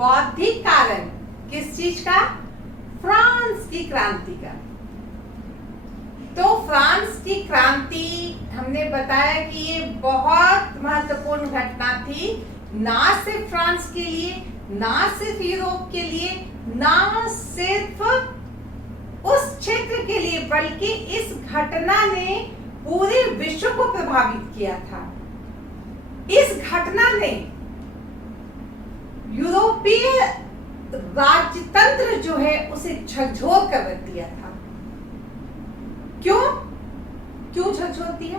बौद्धिक कारण किस चीज का? फ्रांस की क्रांति का। तो फ्रांस की क्रांति हमने बताया कि ये बहुत महत्वपूर्ण घटना थी, ना सिर्फ फ्रांस के लिए, ना सिर्फ यूरोप के लिए, ना सिर्फ उस क्षेत्र के लिए, बल्कि इस घटना ने पूरे विश्व को प्रभावित किया था। इस घटना ने यूरोपीय राजतंत्र जो है उसे झकझोर कर रख दिया था। क्यों झकझोर दिया?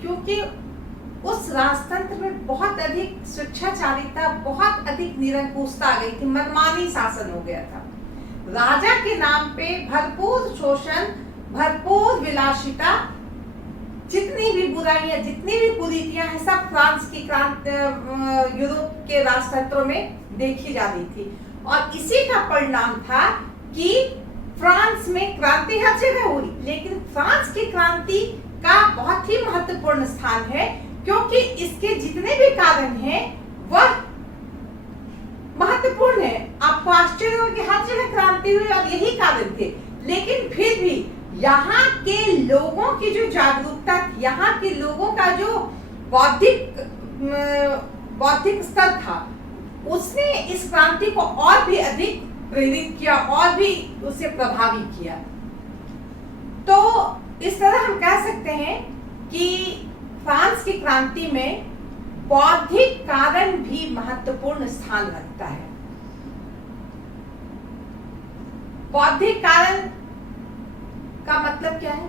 क्योंकि उस राजतंत्र में बहुत अधिक स्वेच्छाचारिता, बहुत अधिक निरंकुशता आ गई थी, मनमानी शासन हो गया था। राजा के नाम पे भरपूर शोषण, भरपूर विलासिता, जितनी भी बुराइयां, जितनी भी कुरीतियां हैं, सब फ्रांस की क्रांति, यूरोप के राजतंत्रों में देखी जा रही थी। और इसी का परिणाम था कि फ्रांस में क्रांति हर जगह हुई, लेकिन फ्रांस की क्रांति का बहुत ही महत्वपूर्ण स्थान है, क्योंकि इसके जितने भी कारण हैं वह महत्वपूर्ण है। आपको आश्चर्य होगा कि हर जगह क्रांति हुई और यही कारण थे, लेकिन फिर भी यहाँ के लोगों की जो जागरूकता, यहाँ के लोगों का जो बौद्धिक स्तर था, उसने इस क्रांति को और भी अधिक प्रेरित किया और भी उसे प्रभावी किया। तो इस तरह हम कह सकते हैं कि फ्रांस की क्रांति में बौद्धिक कारण भी महत्वपूर्ण स्थान रखता है। बौद्धिक कारण का मतलब क्या है?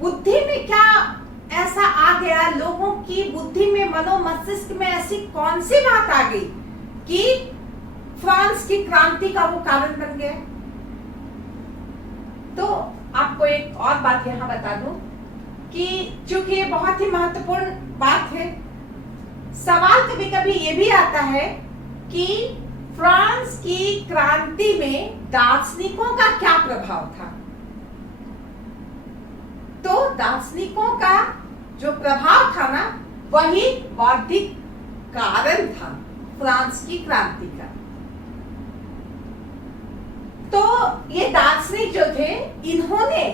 बुद्धि में क्या ऐसा आ गया, लोगों की बुद्धि में, मनोमस्तिष्क में ऐसी कौन सी बात आ गई कि फ्रांस की क्रांति का वो कारण बन गया? तो आपको एक और बात यहां बता दूं कि चूंकि ये बहुत ही महत्वपूर्ण बात है, सवाल कभी कभी ये भी आता है कि फ्रांस की क्रांति में दार्शनिकों का क्या प्रभाव था। तो दार्शनिकों का जो प्रभाव था ना, वही बौद्धिक कारण था फ्रांस की क्रांति का। तो ये दार्शनिक जो थे, इन्होंने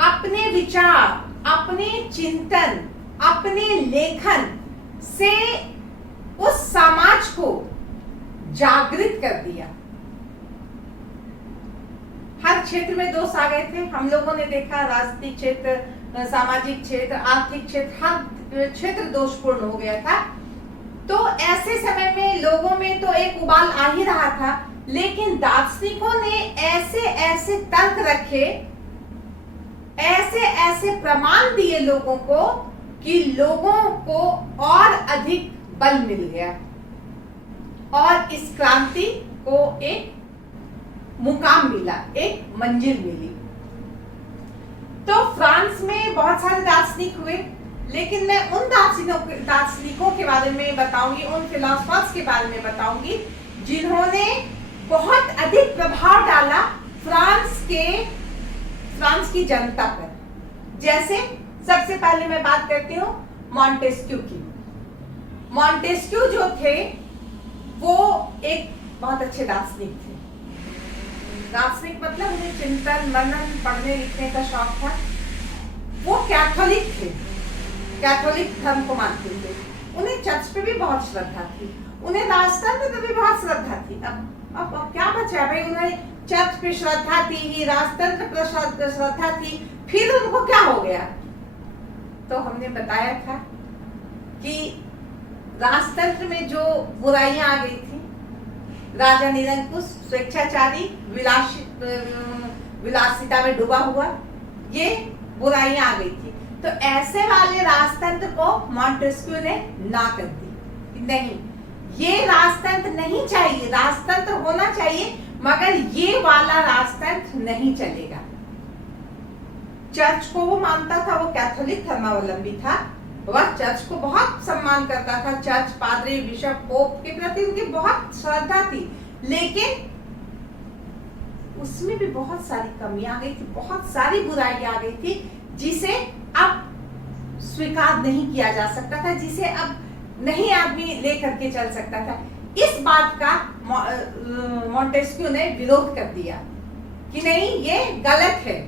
अपने विचार, अपने चिंतन, अपने लेखन से उस समाज को जागृत कर दिया। हर क्षेत्र में दोष आ गए थे, हम लोगों ने देखा, राजनीतिक क्षेत्र, सामाजिक क्षेत्र, आर्थिक क्षेत्र, हर क्षेत्र दोषपूर्ण हो गया था। तो ऐसे समय में लोगों में तो एक उबाल आ ही रहा था, लेकिन दार्शनिकों ने ऐसे ऐसे तर्क रखे, ऐसे ऐसे प्रमाण दिए लोगों को कि लोगों को और अधिक बल मिल गया और इस क्रांति को एक मुकाम मिला, एक मंजिल मिली। तो फ्रांस में बहुत सारे दार्शनिक हुए, लेकिन मैं उन दार्शनिकों के बारे में बताऊंगी, उन फिलोसफर्स के बारे में बताऊंगी जिन्होंने बहुत अधिक प्रभाव डाला फ्रांस की जनता पर। जैसे सबसे पहले मैं बात करती हूँ मॉन्टेस्क्यू की। मॉन्टेस्क्यू जो थे वो एक बहुत अच्छे दार्शनिक थे। दार्शनिक मतलब उन्हें चिंतन, मनन, पढ़ने लिखने का शौक था। वो कैथोलिक थे, कैथोलिक धर्म को मानते थे। उन्हें चर्च पे भी बहुत श्रद्धा थी, उन्हें राजतंत्र पे भी बहुत श्रद्धा थी। अब क्या बचा भाई, उन्हें चर्च पे श्रद्धा थी, राजतंत्र पर श्रद्धा थी, फिर उनको क्या हो गया? तो हमने बताया था कि राजतंत्र में जो बुराइयां आ गई थी, राजा निरंकुश, स्वेच्छाचारी, विलासिता में डूबा हुआ, ये बुराइयां आ गई थी। तो ऐसे वाले राजतंत्र को मॉन्टेस्क्यू ने ना कर दी, नहीं, ये राजतंत्र नहीं चाहिए, राजतंत्र होना चाहिए, मगर ये वाला राजतंत्र नहीं चलेगा। चर्च को वो मानता था, वो कैथोलिक धर्मावलंबी था, वह चर्च को बहुत सम्मान करता था। चर्च, पादरी, बिशप, पोप के प्रति उनकी बहुत श्रद्धा थी, लेकिन उसमें भी बहुत सारी कमियां आ गई थी, बहुत सारी बुराइयां आ गई थी, जिसे अब स्वीकार नहीं किया जा सकता था, जिसे अब नहीं आदमी लेकर के चल सकता था। इस बात का मॉन्टेस्क्यू ने विरोध कर दिया कि नहीं, ये गलत है,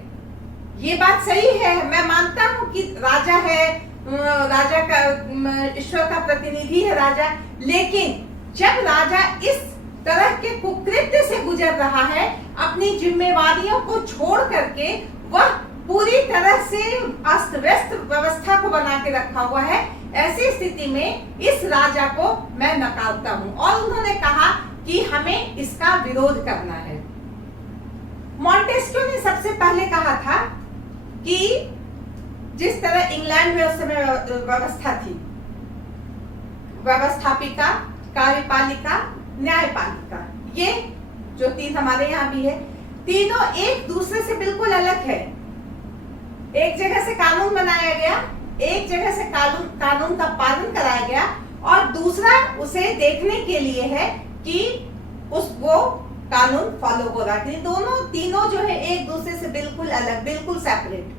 ये बात सही है। मैं मानता हूं कि राजा है, राजा का ईश्वर का प्रतिनिधि है राजा, लेकिन जब राजा इस तरह के कुकृत्य से गुजर रहा है, अपनी जिम्मेवारियों को छोड़ करके वह पूरी तरह से अस्त व्यस्त व्यवस्था को बना के रखा हुआ है, ऐसी स्थिति में इस राजा को मैं नकारता हूं। और उन्होंने कहा कि हमें इसका विरोध करना है। मॉन्टेस्क्यू ने सबसे पहले कहा था कि जिस तरह इंग्लैंड में उस समय व्यवस्था थी, व्यवस्थापिका, कार्यपालिका, न्यायपालिका, ये जो तीन हमारे यहाँ भी है, तीनों एक दूसरे से बिल्कुल अलग है। एक जगह से कानून बनाया गया, एक जगह से कानून का पालन कराया गया, और दूसरा उसे देखने के लिए है कि वो कानून फॉलो हो रहा है। दोनों तीनों जो है एक दूसरे से बिल्कुल अलग, बिल्कुल सेपरेट।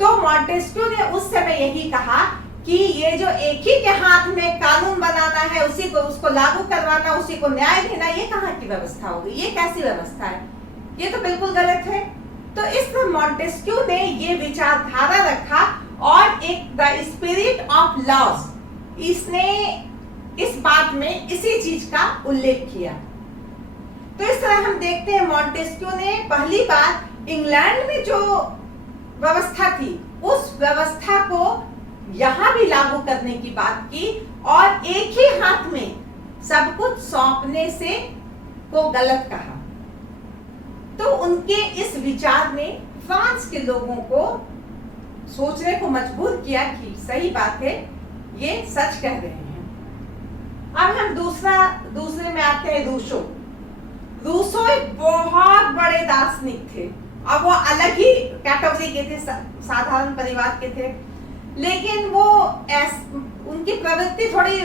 तो मॉन्टेस्क्यू ने उस समय यही कहा कि ये जो एक ही के हाथ में कानून बनाना है, उसी को उसको लागू करवाना, उसी को न्याय देना, ये कहाँ की व्यवस्था होगी, ये कैसी व्यवस्था है, ये तो बिल्कुल गलत है। तो इस मॉन्टेस्क्यू ने ये विचारधारा रखा और एक द स्पिरिट ऑफ लॉज, इसने इस बात में इसी चीज का उल्लेख किया। तो इस तरह हम देखते हैं मॉन्टेस्क्यू ने पहली बार इंग्लैंड में जो व्यवस्था थी उस व्यवस्था को यहां भी लागू करने की बात की, और एक ही हाथ में सब कुछ सौंपने से को गलत कहा। तो उनके इस विचार ने फ्रांस के लोगों को सोचने को मजबूर किया कि सही बात है, ये सच कह रहे हैं। अब हम दूसरे में आते हैं रूसो। रूसो एक बहुत बड़े दार्शनिक थे, अब वो अलग ही कैटेगरी के थे, साधारण परिवार के थे, लेकिन वो उनकी प्रवृत्ति थोड़ी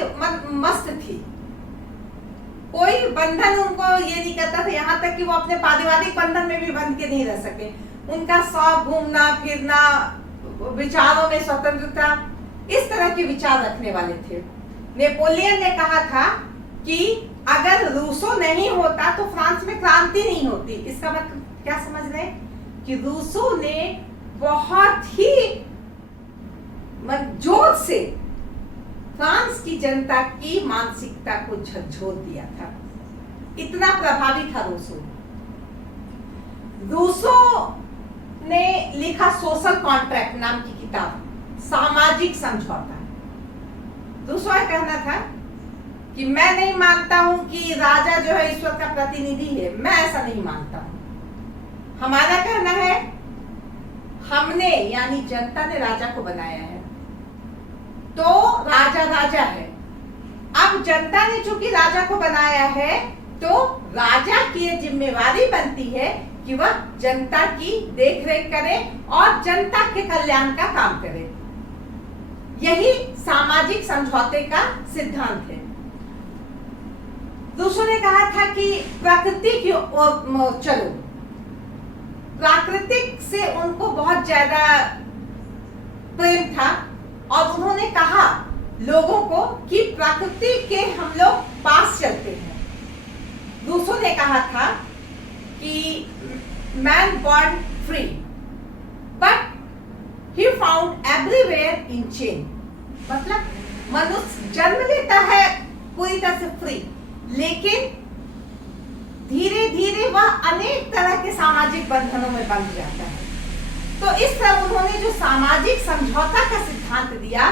मस्त थी। कोई बंधन उनको ये नहीं करता था, यहाँ तक कि वो अपने पारिवारिक बंधन में भी बंध के नहीं रह सके। उनका शौक घूमना फिरना, विचारों में स्वतंत्रता, इस तरह के विचार रखने वाले थे। नेपोलियन ने कहा था कि अगर रूसो नहीं होता तो फ्रांस में क्रांति नहीं होती। इसका मतलब क्या समझ रहे हैं कि रूसो ने बहुत ही जोर से फ्रांस की जनता की मानसिकता को झकझोर दिया था, इतना प्रभावी था रूसो। रूसो ने लिखा सोशल कॉन्ट्रैक्ट नाम की किताब, सामाजिक समझौता। रूसो का कहना था कि मैं नहीं मानता हूं कि राजा जो है ईश्वर का प्रतिनिधि है, मैं ऐसा नहीं मानता हूं। हमारा कहना है हमने यानी जनता ने राजा को बनाया है, तो राजा राजा है। अब जनता ने चूंकि राजा को बनाया है, तो राजा की ये जिम्मेवारी बनती है कि वह जनता की देखरेख करे और जनता के कल्याण का काम करे। यही सामाजिक समझौते का सिद्धांत है। दूसरों ने कहा था कि प्रकृति की ओर चलो। प्राकृतिक से उनको बहुत ज्यादा प्रेम था, और उन्होंने कहा लोगों को कि प्रकृति के हम लोग पास चलते हैं। रूसो ने कहा था कि man born free but he found everywhere in chain. मतलब मनुष्य जन्म लेता है पूरी तरह से फ्री, लेकिन धीरे धीरे वह अनेक तरह के सामाजिक बंधनों में बंध जाता है। तो इस तरह उन्होंने जो सामाजिक समझौता का सिद्धांत दिया,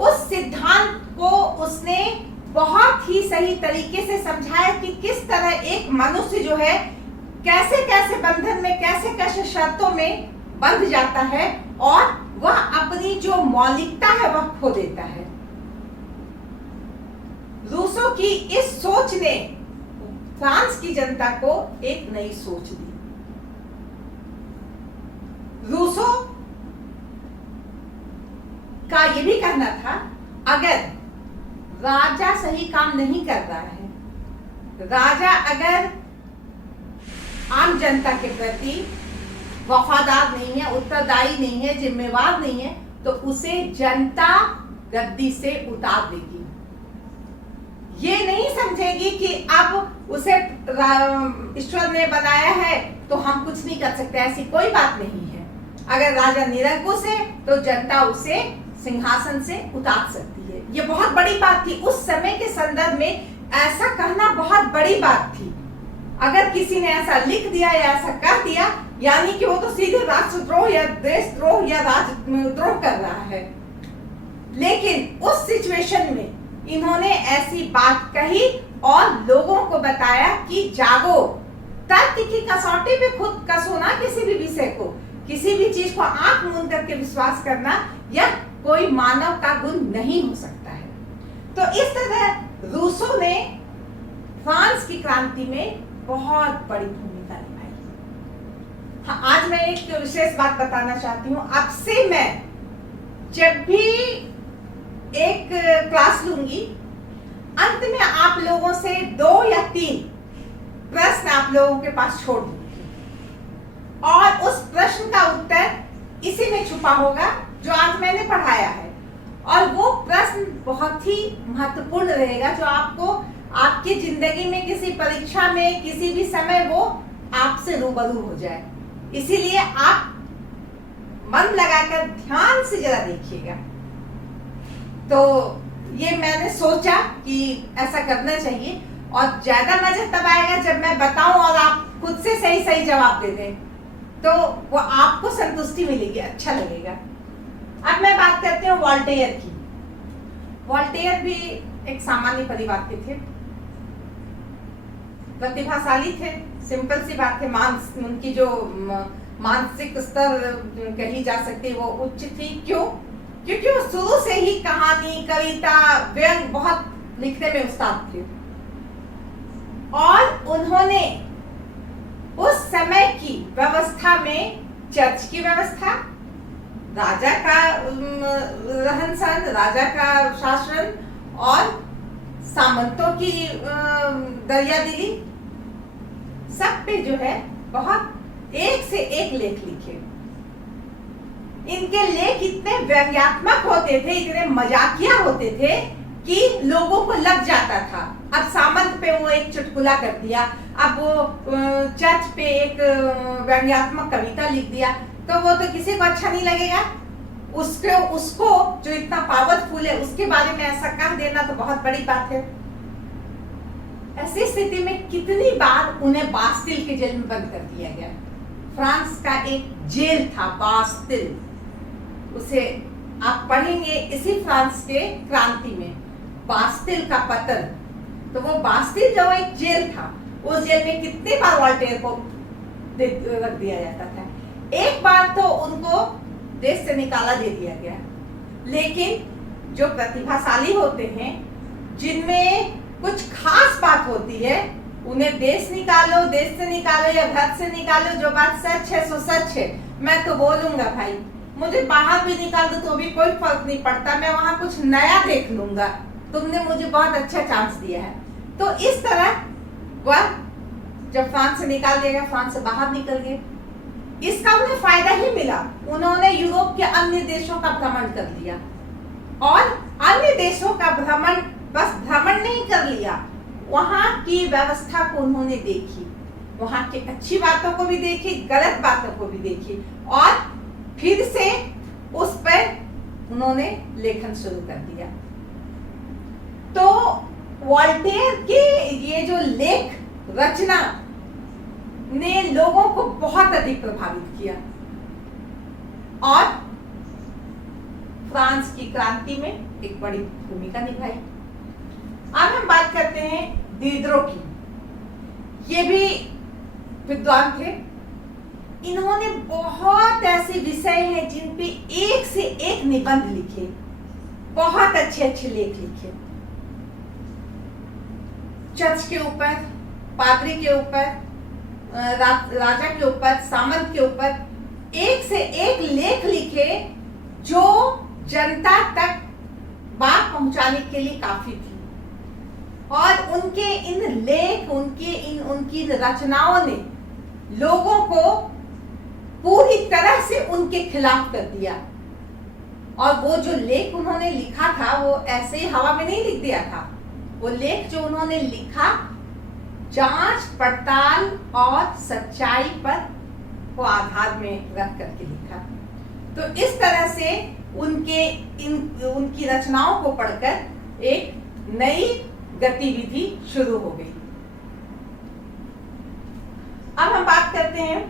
उस सिद्धांत को उसने बहुत ही सही तरीके से समझाया कि किस तरह एक मनुष्य जो है कैसे कैसे बंधन में, कैसे कैसे शर्तों में बंध जाता है, और वह अपनी जो मौलिकता है वह खो देता है। रूसो की इस सोच ने फ्रांस की जनता को एक नई सोच दी। रूसो का यह भी कहना था अगर राजा सही काम नहीं कर रहा है, राजा अगर आम जनता के प्रति वफादार नहीं है, उत्तरदायी नहीं है, जिम्मेवार नहीं है, तो उसे जनता गद्दी से उतार देगी। ये नहीं समझेगी कि अब उसे ईश्वर ने बनाया है तो हम कुछ नहीं कर सकते, ऐसी कोई बात नहीं है। अगर राजा निरंकुश है तो जनता उसे सिंहासन से उतार सकती है। ये बहुत बड़ी बात थी उस समय के संदर्भ में, ऐसा कहना बहुत बड़ी बात थी। अगर किसी ने ऐसा लिख दिया या ऐसा कह दिया, यानी कि वो तो सीधे राष्ट्रद्रोह या देशद्रोह या राजद्रोह कर रहा है। लेकिन उस सिचुएशन में इन्होंने ऐसी बात कही और लोगों को बताया कि जागो, तर्क की कसौटी पे खुद कसो ना किसी भी विषय को, किसी भी चीज को आंख मूंद करके विश्वास करना यह कोई मानव का गुण नहीं हो सकता है। तो इस तरह रूसो ने फ्रांस की क्रांति में बहुत बड़ी भूमिका निभाई। हाँ, आज मैं एक विशेष बात बताना चाहती हूँ। अब से मैं जब भी एक क्लास लूंगी, अंत में आप लोगों से 2 या 3 प्रश्न आप लोगों के पास छोड़ दूंगी और उस प्रश्न का उत्तर इसी में छुपा होगा जो आज मैंने पढ़ाया है। और वो प्रश्न बहुत ही महत्वपूर्ण रहेगा जो आपको आपकी जिंदगी में किसी परीक्षा में किसी भी समय वो आपसे रूबरू हो जाए। इसीलिए आप मन लगाकर ध्यान से जरा देखिएगा। तो ये मैंने सोचा कि ऐसा करना चाहिए और ज्यादा मजा तब आएगा जब मैं बताऊं और आप खुद से सही सही जवाब दे दें, तो वो आपको संतुष्टि मिलेगी, अच्छा लगेगा। अब मैं बात करती हूँ वॉल्टेयर की। वॉल्टेयर भी एक सामान्य परिवार के थे, प्रतिभाशाली थे, सिंपल सी बात है। उनकी जो मानसिक स्तर कही जा सकती वो उच्च थी। क्यों? क्योंकि वो शुरू से ही कहानी, कविता, व्यंग बहुत लिखने में उस्ताद थे और उन्होंने उस समय की व्यवस्था में चर्च की व्यवस्था, राजा का रहन सहन, राजा का शासन और सामंतों की दरियादिली, सब पे जो है बहुत एक से एक लेख लिखे। इनके लेख इतने व्यंग्यात्मक होते थे, इतने मजाकिया होते थे कि लोगों को लग जाता था। अब सामंत पे वो एक चुटकुला कर दिया, अब वो चर्च पे एक व्यंग्यात्मक कविता लिख दिया, तो वो तो किसी को अच्छा नहीं लगेगा। उसको जो इतना पावरफुल है उसके बारे में ऐसा कह देना तो बहुत बड़ी बात है। ऐसी स्थिति में कितनी बार उन्हें बास्तिल के जेल में बंद कर दिया गया। फ्रांस का एक जेल था बास्तिल, उसे आप पढ़ेंगे इसी फ्रांस के क्रांति में, बास्तिल का पतन। तो वो बास्तिल जो एक जेल था, उस जेल में कितनी बार वॉल्टेयर को रख दिया जाता था। एक बार तो उनको देश से निकाला दे दिया गया। लेकिन जो प्रतिभाशाली होते हैं, जिनमें कुछ खास बात होती है, उन्हें देश से निकालो या घर से निकालो, जो बात सच है सो सच है। मैं तो बोलूंगा भाई, मुझे बाहर भी निकाल दो तो भी कोई फर्क नहीं पड़ता, मैं वहां कुछ नया देख लूंगा, तुमने मुझे बहुत अच्छा चांस दिया है। तो इस तरह वह जब फ्रांस से निकाल दिया गया, फ्रांस से बाहर निकल गए। इसका उन्हें फायदा ही मिला, उन्होंने यूरोप के अन्य देशों का भ्रमण कर लिया और अन्य देशों का भ्रमण बस भ्रमण नहीं कर लिया, वहां की व्यवस्था को उन्होंने देखी, वहां की अच्छी बातों को भी देखी, गलत बातों को भी देखी और फिर से उस पर उन्होंने लेखन शुरू कर दिया। तो वॉल्टेयर के ये जो लेख रचना ने लोगों को बहुत अधिक प्रभावित किया और फ्रांस की क्रांति में एक बड़ी भूमिका निभाई। अब हम बात करते हैं दीदरो की। ये भी विद्वान थे, इन्होंने बहुत ऐसे विषय हैं जिन पे एक से एक निबंध लिखे, बहुत अच्छे अच्छे लेख लिखे। चर्च के ऊपर, पादरी के ऊपर, राजा के ऊपर, सामंत के ऊपर एक से एक लेख लिखे जो जनता तक बात पहुंचाने के लिए काफी थी। और उनके इन लेख, उनकी रचनाओं ने लोगों को पूरी तरह से उनके खिलाफ कर दिया। और वो जो लेख उन्होंने लिखा था वो ऐसे ही हवा में नहीं लिख दिया था, वो लेख जो उन्होंने लिखा जांच पड़ताल और सच्चाई पर को आधार में रख करके लिखा। तो इस तरह से उनकी रचनाओं को पढ़कर एक नई गतिविधि शुरू हो गई। अब हम बात करते हैं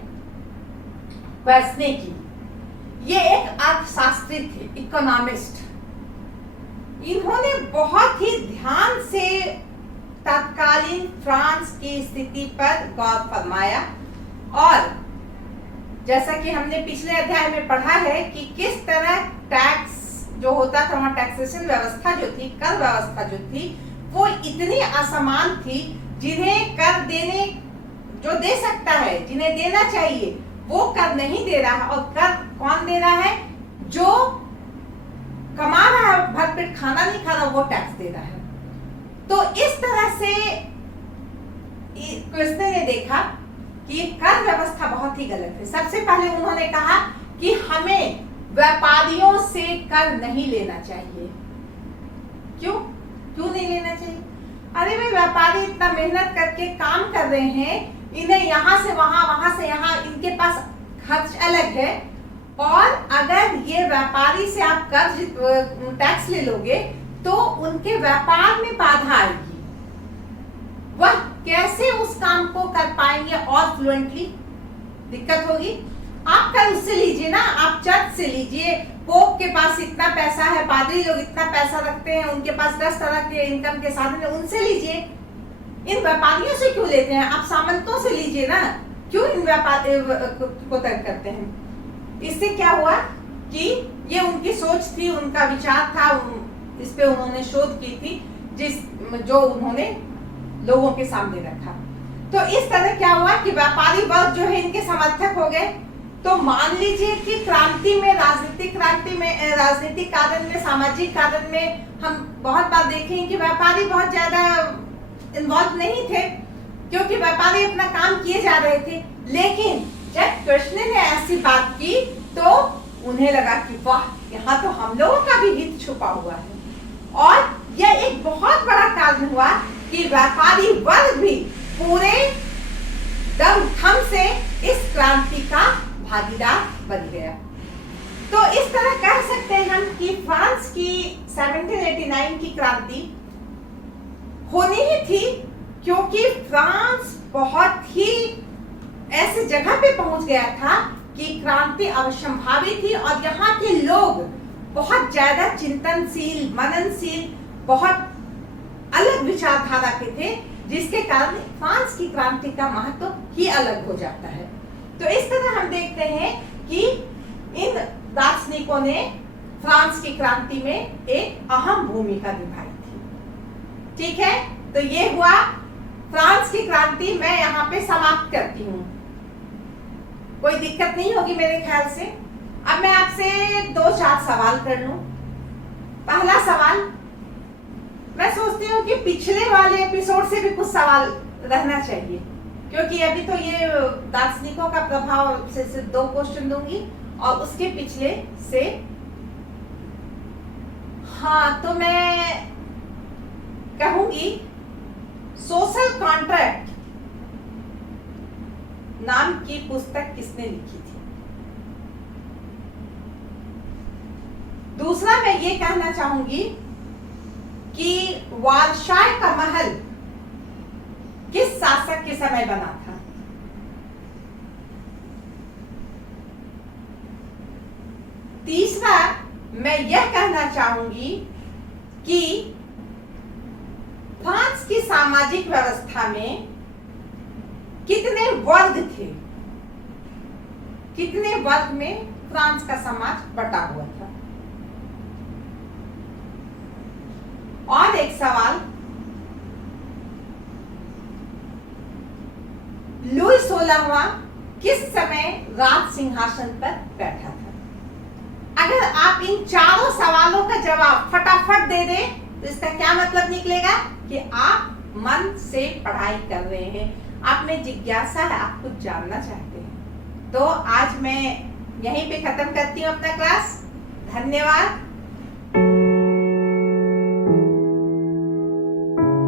क्वेस्ने की। ये एक अर्थशास्त्री थे, इकोनॉमिस्ट। इन्होंने बहुत ही ध्यान से तत्कालीन फ्रांस की स्थिति पर गौर फरमाया और जैसा कि हमने पिछले अध्याय में पढ़ा है कि किस तरह टैक्स जो होता था, वहां टैक्सेशन व्यवस्था जो थी, कर व्यवस्था जो थी, वो इतनी असमान थी। जिन्हें कर देने जो दे सकता है, जिन्हें देना चाहिए, वो कर नहीं दे रहा है। और कर कौन दे रहा है? जो कमा रहा है, भरपेट खाना नहीं खा रहा, वो टैक्स दे रहा है। तो इस तरह से क्वेस्ने ने देखा कि ये कर व्यवस्था बहुत ही गलत है। सबसे पहले उन्होंने कहा कि हमें व्यापारियों से कर नहीं लेना चाहिए। क्यों नहीं लेना चाहिए? अरे भाई, व्यापारी इतना मेहनत करके काम कर रहे हैं, इन्हें यहाँ से वहां, वहां से यहाँ, इनके पास खर्च अलग है। और अगर ये व्यापारी से आप कर्ज टैक्स ले लोगे तो उनके व्यापार में बाधा आएगी। वह कैसे उस काम को कर पाएंगे और फ्लुएंटली? दिक्कत होगी। आप कर उससे लीजिए ना, आप चर्च से लीजिए। पोप के पास इतना पैसा है, पादरी लोग इतना पैसा रखते हैं, उनके पास 10 तरह के इनकम के साधन है, उनसे लीजिए। इन व्यापारियों से क्यों लेते हैं? आप सामंतों से लीजिए ना। क्यों इन व्यापारी को तंग करते हैं? इससे क्या हुआ कि ये उनकी सोच थी, उनका विचार था, इस पे उन्होंने शोध की थी, जो उन्होंने लोगों के सामने रखा। तो इस तरह क्या हुआ कि व्यापारी वर्ग जो है इनके समर्थक हो गए। तो मान लीजिए कि क्रांति में, राजनीतिक क्रांति में, राजनीतिक कारण में, सामाजिक कारण में हम बहुत बार देखें कि व्यापारी बहुत ज्यादा इन्वॉल्व नहीं थे, क्योंकि व्यापारी अपना काम किए जा रहे थे। लेकिन जब क्वेस्ने ने ऐसी बात की तो उन्हें लगा कि वाह, यहाँ तो हम लोगों का भी हित छुपा हुआ है। और यह एक बहुत बड़ा कारण हुआ कि व्यापारी वर्ग भी पूरे दमखम से इस क्रांति का भागीदार बन गया। तो इस तरह कह सकते हैं हम कि फ्रांस की 1789 की क्रांति होनी ही थी, क्योंकि फ्रांस बहुत ही ऐसी जगह पे पहुंच गया था कि क्रांति अवश्यंभावी थी। और यहाँ के लोग बहुत ज्यादा चिंतनशील, मननशील, बहुत अलग विचारधारा के थे, जिसके कारण फ्रांस की क्रांति का महत्व ही अलग हो जाता है। तो इस तरह हम देखते हैं कि इन दार्शनिकों ने फ्रांस की क्रांति में एक अहम भूमिका निभाई थी। ठीक है, तो ये हुआ फ्रांस की क्रांति। मैं यहाँ पे समाप्त करती हूँ। कोई दिक्कत नहीं होगी मेरे ख्याल से। अब मैं आपसे 2-4 सवाल कर लूं। पहला सवाल, मैं सोचती हूँ कि पिछले वाले एपिसोड से भी कुछ सवाल रहना चाहिए, क्योंकि अभी तो ये दार्शनिकों का प्रभाव से सिर्फ 2 क्वेश्चन दूंगी और उसके पिछले से। हाँ, तो मैं कहूंगी सोशल कॉन्ट्रैक्ट नाम की पुस्तक किसने लिखी थी? दूसरा, मैं ये कहना चाहूंगी कि वालशाय का महल किस शासक के समय बना था? तीसरा, मैं यह कहना चाहूंगी कि फ्रांस की सामाजिक व्यवस्था में कितने वर्ग थे? कितने वर्ग में फ्रांस का समाज बटा हुआ था? और एक सवाल, लुई 16वां किस समय राज सिंहासन पर बैठा था? अगर आप इन चारों सवालों का जवाब फटाफट दे दें तो इसका क्या मतलब निकलेगा कि आप मन से पढ़ाई कर रहे हैं, आप में जिज्ञासा है, आप कुछ जानना चाहते हैं। तो आज मैं यहीं पे खत्म करती हूँ अपना क्लास। धन्यवाद।